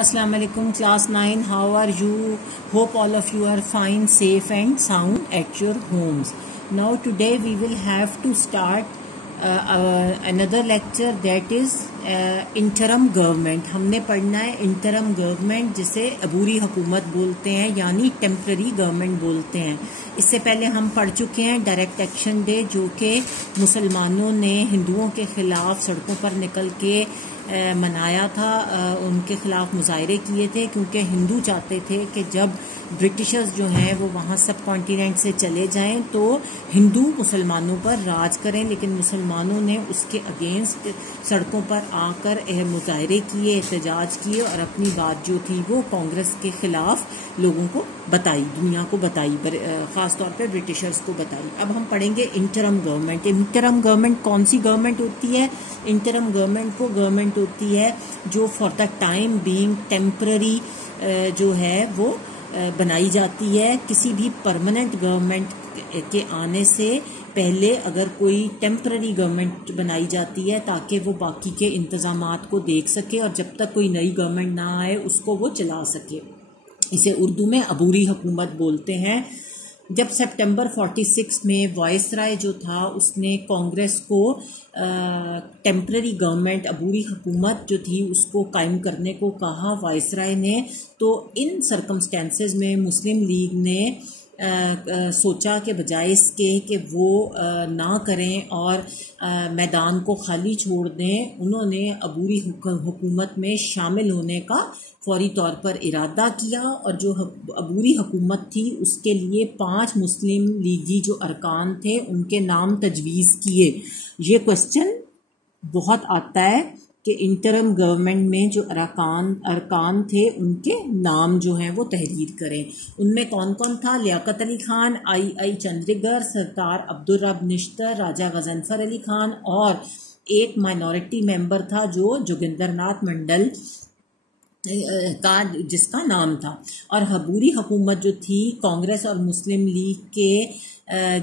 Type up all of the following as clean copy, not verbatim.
Assalamu alaikum, class 9. How are you? Hope all of you are fine, safe and sound at your homes. Now today we will have to start another lecture, that is interim government. हमने पढ़ना है interim government, जिसे अबूरी हुकूमत बोलते हैं, यानी temporary government बोलते हैं. इससे पहले हम पढ़ चुके हैं डायरेक्ट एक्शन डे, जो कि मुसलमानों ने हिंदुओं के खिलाफ सड़कों पर निकल के मनाया था. उनके खिलाफ मुजाहरे किए थे, क्योंकि हिंदू चाहते थे कि जब ब्रिटिशर्स जो हैं वो वहाँ सब कॉन्टिनेंट से चले जाएं तो हिंदू मुसलमानों पर राज करें. लेकिन मुसलमानों ने उसके अगेंस्ट सड़कों पर आकर मुजाहरे किए, एहतजाज किए और अपनी बात जो थी वो कांग्रेस के खिलाफ लोगों को बताई, दुनिया को बताई, ख़ास तौर पे ब्रिटिशर्स को बताई. अब हम पढ़ेंगे इंटरम गवर्नमेंट. इंटरम गवर्नमेंट कौन सी गवर्नमेंट होती है? इंटरम गवर्नमेंट वो गवर्नमेंट होती है जो for the time being temporary जो है वो बनाई जाती है. किसी भी परमानेंट गवर्नमेंट के आने से पहले अगर कोई टेम्पररी गवर्नमेंट बनाई जाती है ताकि वो बाकी के इंतजामात को देख सके और जब तक कोई नई गवर्नमेंट ना आए उसको वो चला सके. इसे उर्दू में अबूरी हुकूमत बोलते हैं. जब सितंबर 46 में वायसराय जो था उसने कांग्रेस को टेम्पररी गवर्नमेंट, अबूरी हुकूमत जो थी उसको कायम करने को कहा वायसराय ने, तो इन सर्कमस्टेंसेस में मुस्लिम लीग ने सोचा कि बजाय इसके कि वो ना करें और मैदान को खाली छोड़ दें, उन्होंने अबूरी हुकूमत में शामिल होने का फौरी तौर पर इरादा किया. और जो अबूरी हुकूमत थी उसके लिए 5 मुस्लिम लीगी जो अरकान थे उनके नाम तजवीज़ किए. ये क्वेश्चन बहुत आता है कि इंटरम गवर्नमेंट में जो अरकान थे उनके नाम जो हैं वो तहरीर करें. उनमें कौन कौन था? लियाकत अली खान, आई चंद्रीगर, सरदार अब्दुल रब निश्तर, राजा गजनफर अली खान और एक माइनॉरिटी मेंबर था जो जोगिंदर नाथ मंडल का जिसका नाम था. और अबूरी हुकूमत जो थी कांग्रेस और मुस्लिम लीग के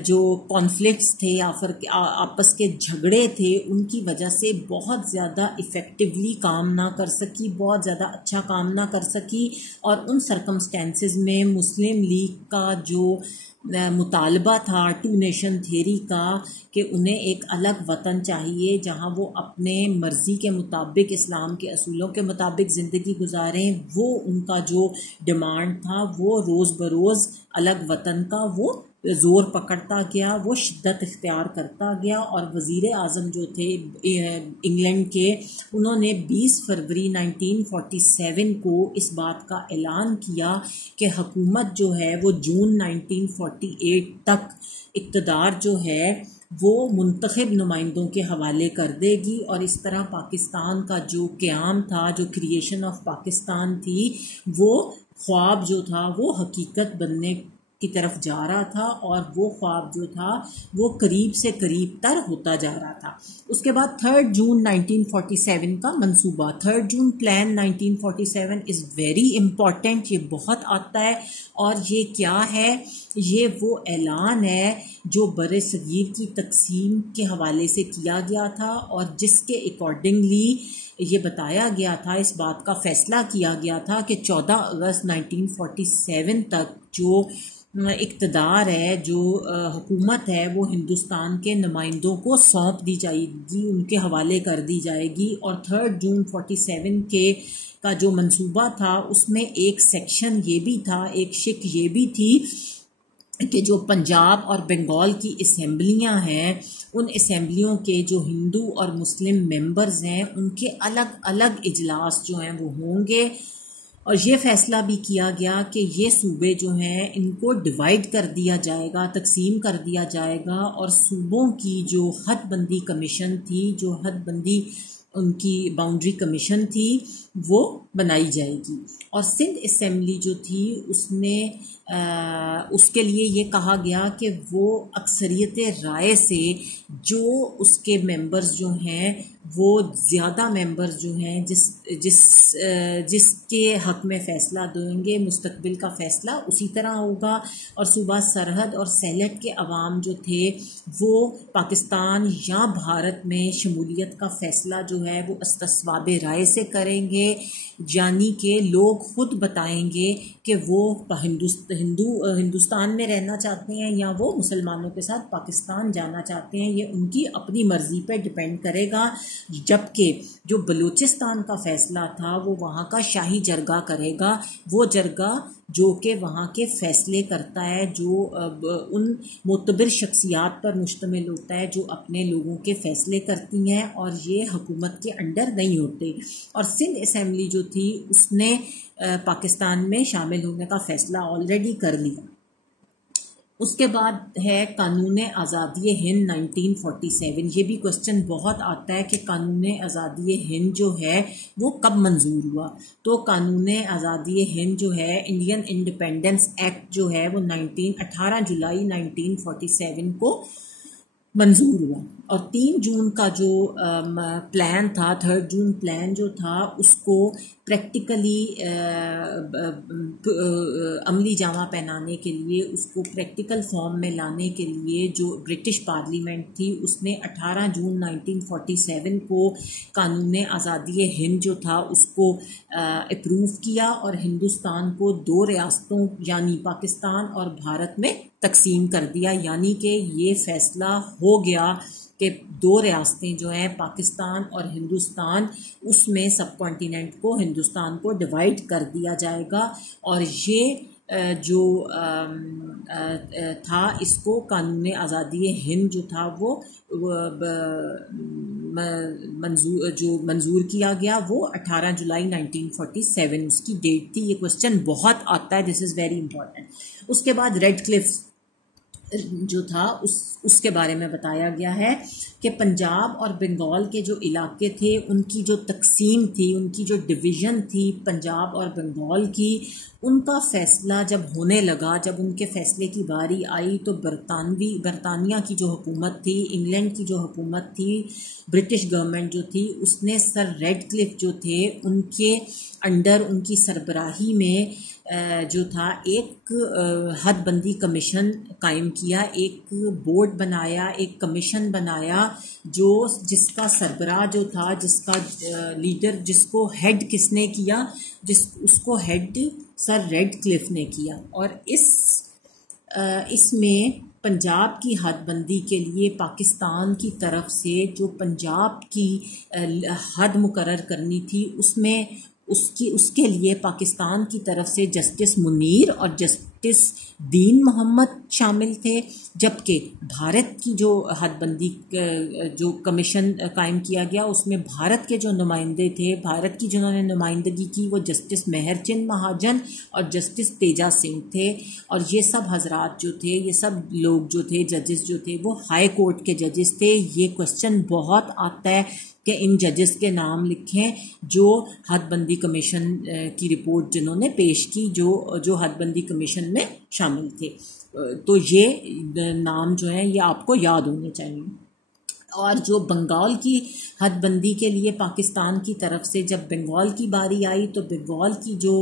जो कॉन्फ्लिक्ट्स थे या फिर आपस के झगड़े थे उनकी वजह से बहुत ज़्यादा इफ़ेक्टिवली काम ना कर सकी, बहुत ज़्यादा अच्छा काम ना कर सकी. और उन सर्कमस्टेंसेस में मुस्लिम लीग का जो मुतालबा था 2 नेशन थ्योरी का कि उन्हें एक अलग वतन चाहिए जहां वो अपने मर्ज़ी के मुताबिक, इस्लाम के असूलों के मुताबिक ज़िंदगी गुजारें, वो उनका जो डिमांड था वो रोज़ बरोज़ अलग वतन का वो ज़ोर पकड़ता गया, वो शिद्दत इख्तियार करता गया. और वज़ीर आज़म जो थे इंग्लैंड के, उन्होंने 20 फरवरी 1947 को इस बात का ऐलान किया कि हुकूमत जो है वो जून 1948 तक इक़्तिदार जो है वो मुंतखब नुमाइंदों के हवाले कर देगी. और इस तरह पाकिस्तान का जो क़याम था, जो क्रिएशन ऑफ पाकिस्तान थी, वो ख्वाब जो था वो हकीकत बनने की तरफ जा रहा था और वो ख्वाब जो था वो करीब से करीब तर होता जा रहा था. उसके बाद 3 जून 1947 का मंसूबा, 3 जून प्लान 1947 इज़ वेरी इम्पॉर्टेंट. ये बहुत आता है. और ये क्या है? ये वो ऐलान है जो बरे सगीर की तकसीम के हवाले से किया गया था और जिसके अकॉर्डिंगली ये बताया गया था, इस बात का फ़ैसला किया गया था कि 14 अगस्त 1947 तक जो इक़्तिदार है, जो हुकूमत है, वो हिंदुस्तान के नुमाइंदों को सौंप दी जाएगी, उनके हवाले कर दी जाएगी. और 3 जून 47 का जो मंसूबा था उसमें एक सेक्शन ये भी था, एक शिक ये भी थी कि जो पंजाब और बंगाल की असेंबलियां हैं, उन असेंबलियों के जो हिंदू और मुस्लिम मेंबर्स हैं उनके अलग अलग इजलास जो हैं वो होंगे. और ये फ़ैसला भी किया गया कि ये सूबे जो हैं इनको डिवाइड कर दिया जाएगा, तकसीम कर दिया जाएगा. और सूबों की जो हदबंदी कमीशन थी, जो हदबंदी उनकी बाउंड्री कमीशन थी, वो बनाई जाएगी. और सिंध असेंबली जो थी उसमें उसके लिए ये कहा गया कि वो अक्सरियत राय से जो उसके मेंबर्स जो हैं वो ज़्यादा मेंबर्स जो हैं जिसके हक़ में फ़ैसला देंगे, मुस्तकबिल का फ़ैसला उसी तरह होगा. और सूबा सरहद और सैलट के अवाम जो थे वो पाकिस्तान या भारत में शमूलियत का फ़ैसला जो है वो इस्तिस्वाब राय से करेंगे. यानी कि लोग खुद बताएंगे कि वो हिंदुस्तान में रहना चाहते हैं या वो मुसलमानों के साथ पाकिस्तान जाना चाहते हैं। ये उनकी अपनी मर्ज़ी पे डिपेंड करेगा। जबकि जो बलूचिस्तान का फ़ैसला था वो वहाँ का शाही जरगा करेगा, वो जरगा जो कि वहाँ के फ़ैसले करता है, जो उन मोतबर शख्सियात पर मुश्तमिल होता है जो अपने लोगों के फ़ैसले करती हैं और ये हुकूमत के अंडर नहीं होते। और सिंध असम्बली जो थी उसने पाकिस्तान में शामिल होने का फ़ैसला ऑलरेडी कर लिया। उसके बाद है कानून आज़ादी हिंद 1947। ये भी क्वेश्चन बहुत आता है कि कानून आज़ादी हिंद जो है वो कब मंजूर हुआ। तो कानून आज़ादी हिंद जो है, इंडियन इंडिपेंडेंस एक्ट जो है वो 18 जुलाई 1947 को मंजूर हुआ। और 3 जून का जो प्लान था, 3 जून प्लान जो था, उसको प्रैक्टिकली अमली जामा पहनाने के लिए, उसको प्रैक्टिकल फॉर्म में लाने के लिए जो ब्रिटिश पार्लियामेंट थी उसने 18 जून 1947 को कानून आज़ादी हिंद जो था उसको अप्रूव किया और हिंदुस्तान को 2 रियासतों यानी पाकिस्तान और भारत में तकसीम कर दिया। यानी कि ये फ़ैसला हो गया कि 2 रियासतें जो हैं पाकिस्तान और हिंदुस्तान, उसमें सब कॉन्टिनेंट को, हिंदुस्तान को डिवाइड कर दिया जाएगा। और ये जो था, इसको कानून आज़ादी हिंद जो था वो मंजूर किया गया, वो 18 जुलाई 1947 उसकी डेट थी। ये क्वेश्चन बहुत आता है, दिस इज़ वेरी इंपॉर्टेंट। उसके बाद रेड क्लिफ जो था उसके बारे में बताया गया है कि पंजाब और बंगाल के जो इलाके थे उनकी जो तकसीम थी, उनकी जो डिवीज़न थी पंजाब और बंगाल की, उनका फ़ैसला जब होने लगा, जब उनके फ़ैसले की बारी आई तो बरतानिया की जो हुकूमत थी, इंग्लैंड की जो हुकूमत थी, ब्रिटिश गवर्नमेंट जो थी, उसने सर रेड क्लिफ जो थे उनके अंडर, उनकी सरबराही में जो था एक हदबंदी कमीशन कायम किया, एक बोर्ड बनाया, एक कमीशन बनाया जो जिसका सरबराह जो था, जिसका लीडर, जिसको हेड किसने किया, उसको हेड सर रेड क्लिफ ने किया। और इसमें पंजाब की हदबंदी के लिए पाकिस्तान की तरफ से जो पंजाब की हद मुकर्रर करनी थी उसके लिए पाकिस्तान की तरफ से जस्टिस मुनीर और जस्टिस दीन मोहम्मद शामिल थे। जबकि भारत की जो हदबंदी जो कमीशन कायम किया गया उसमें भारत के जो नुमाइंदे थे, भारत की जिन्होंने नुमाइंदगी की, वो जस्टिस मेहरचंद महाजन और जस्टिस तेजा सिंह थे। और ये सब हजरात जो थे, ये सब लोग जो थे, जजेस जो थे, वो हाई कोर्ट के जजेस थे। ये क्वेश्चन बहुत आता है कि इन जजेस के नाम लिखें जो हदबंदी कमीशन की रिपोर्ट जिन्होंने पेश की, जो हदबंदी कमीशन में शामिल थे। तो ये नाम जो है ये आपको याद होने चाहिए। और जो बंगाल की हदबंदी के लिए पाकिस्तान की तरफ से जब बंगाल की बारी आई तो बंगाल की जो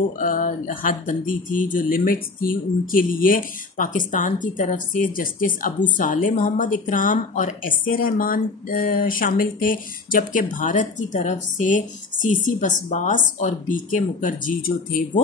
हदबंदी थी, जो लिमिट्स थी, उनके लिए पाकिस्तान की तरफ से जस्टिस अबू साले मोहम्मद इकराम और एस.ए. रहमान शामिल थे। जबकि भारत की तरफ से सी.सी. बसबास और बी.के. मुखर्जी जो थे वो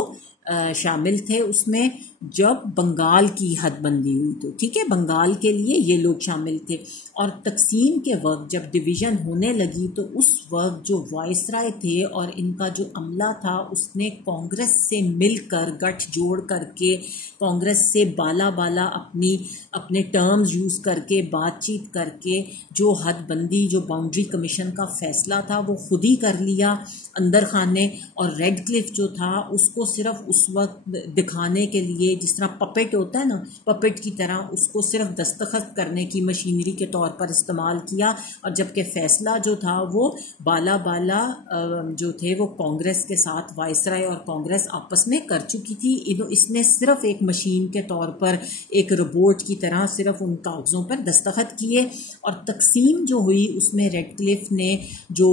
शामिल थे उसमें, जब बंगाल की हदबंदी हुई। तो ठीक है, बंगाल के लिए ये लोग शामिल थे। और तकसीम के वक्त जब डिवीज़न होने लगी तो उस वक्त जो वाइसराय थे और इनका जो अमला था उसने कांग्रेस से मिलकर गठजोड़ करके, कांग्रेस से बाला अपने टर्म्स यूज़ करके, बातचीत करके जो हदबंदी, जो बाउंड्री कमीशन का फ़ैसला था वो खुद ही कर लिया अंदर खाने। और रेड क्लिफ जो था उसको सिर्फ उस वक्त दिखाने के लिए, जिस तरह पपेट होता है ना, पपेट की तरह उसको सिर्फ दस्तखत करने की मशीनरी के तौर पर इस्तेमाल किया। और जबकि फ़ैसला जो था वो बाला जो थे वो कांग्रेस के साथ, वाइसराय और कांग्रेस आपस में कर चुकी थी। इसने सिर्फ एक मशीन के तौर पर, एक रोबोट की तरह सिर्फ उन कागज़ों पर दस्तखत किए। और तकसीम जो हुई उसमें रेड क्लिफ ने जो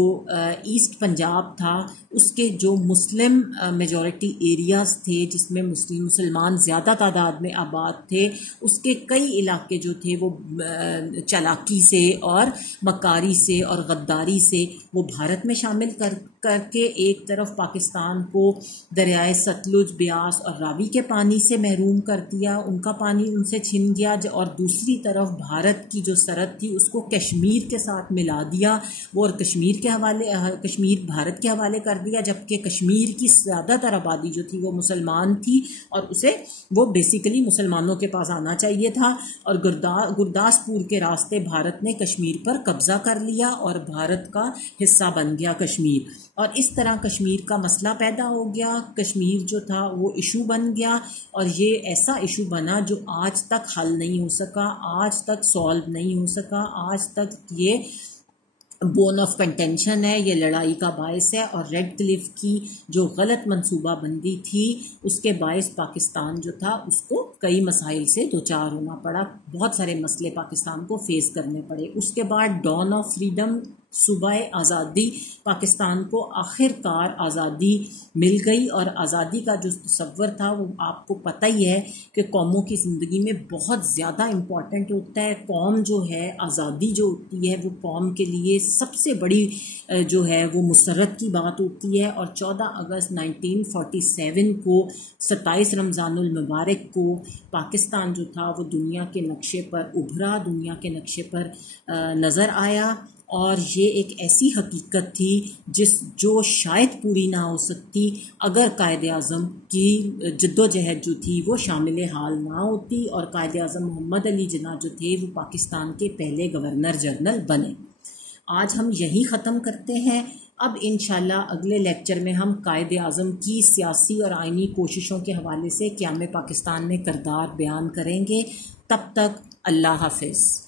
ईस्ट पंजाब था उसके जो मुस्लिम मेजॉरिटी एरियाज़ थे जिसमें मुसलमान ज़्यादा तादाद में आबाद थे, उसके कई इलाके जो थे वो चालाकी से और मकारी से और गद्दारी से वो भारत में शामिल करके एक तरफ पाकिस्तान को दरियाए सतलुज, ब्यास और रावी के पानी से महरूम कर दिया, उनका पानी उनसे छिन गया, और दूसरी तरफ भारत की जो सरहद थी उसको कश्मीर के साथ मिला दिया वो, और कश्मीर भारत के हवाले कर दिया, जबकि कश्मीर की ज़्यादातर आबादी जो थी वो मुसलमान थी और उसे वो बेसिकली मुसलमानों के पास आना चाहिए था। और गुरदासपुर के रास्ते भारत ने कश्मीर पर कब्जा कर लिया और भारत का हिस्सा बन गया कश्मीर, और इस तरह कश्मीर का मसला पैदा हो गया। कश्मीर जो था वो इशू बन गया और ये ऐसा इशू बना जो आज तक हल नहीं हो सका, आज तक सॉल्व नहीं हो सका, आज तक ये बोन ऑफ कंटेंशन है, ये लड़ाई का बायस है। और रेड क्लिफ की जो गलत मंसूबाबंदी थी उसके बायस पाकिस्तान जो था उसको कई मसाइल से दो चार होना पड़ा, बहुत सारे मसले पाकिस्तान को फेस करने पड़े। उसके बाद डॉन ऑफ फ्रीडम, सुबह आज़ादी, पाकिस्तान को आखिरकार आज़ादी मिल गई। और आज़ादी का जो तस्वर था वो आपको पता ही है कि कौमों की ज़िंदगी में बहुत ज़्यादा इम्पॉर्टेंट होता है। कौम जो है, आज़ादी जो होती है वो कौम के लिए सबसे बड़ी जो है वो मुसर्रत की बात होती है। और 14 अगस्त 1947 को 27 रमज़ानुल मुबारक को पाकिस्तान जो था वो दुनिया के नक्शे पर उभरा, दुनिया के नक्शे पर नज़र आया। और ये एक ऐसी हकीकत थी जो शायद पूरी ना हो सकती अगर कायदे आज़म की जद्दोजहद जो थी वो शामिल हाल ना होती और कायदे आज़म मोहम्मद अली जिन्ना जो थे वो पाकिस्तान के पहले गवर्नर जनरल बने। आज हम यही ख़त्म करते हैं। अब इंशाल्लाह अगले लेक्चर में हम कायदे आज़म की सियासी और आइनी कोशिशों के हवाले से क़याम पाकिस्तान में किरदार बयान करेंगे। तब तक अल्लाह हाफ़िज़।